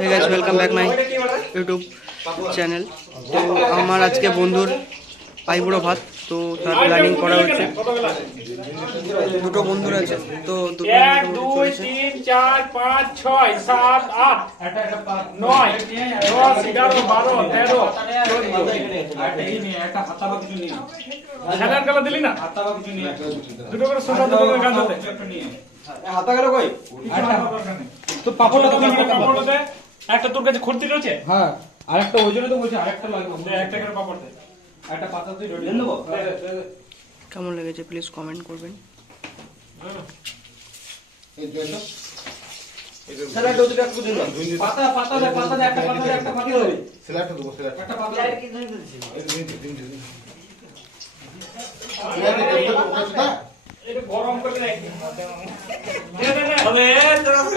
Hey guys welcome back my YouTube channel তো আমার আজকে বন্ধুর পাইবুড়ো ভাত তো তার প্ল্যানিং করা হচ্ছে। দুটো বন্ধুর আছে তো দুটো এক দুই তিন চার পাঁচ ছয় সাত আট নয় দশ এগারো বারো তেরো সাধারণ দিলি না? দুটো করে দুটো হাতা গেল কই? তো পাপড়টা দে একটা তোর কাছে খুঁড়তি রয়েছে? হ্যাঁ আরেকটা ওই জন্য তো বলছি আরেকটা লাগবে। একটা করে পাপড় দে। একটা পাতা তুই রেডি নেব? কেমন লেগেছে প্লিজ কমেন্ট করবেন। পাতা পাতা পাতা একটা পাতা একটা পাতা দেবো পাতা এটা গরম করে রাখ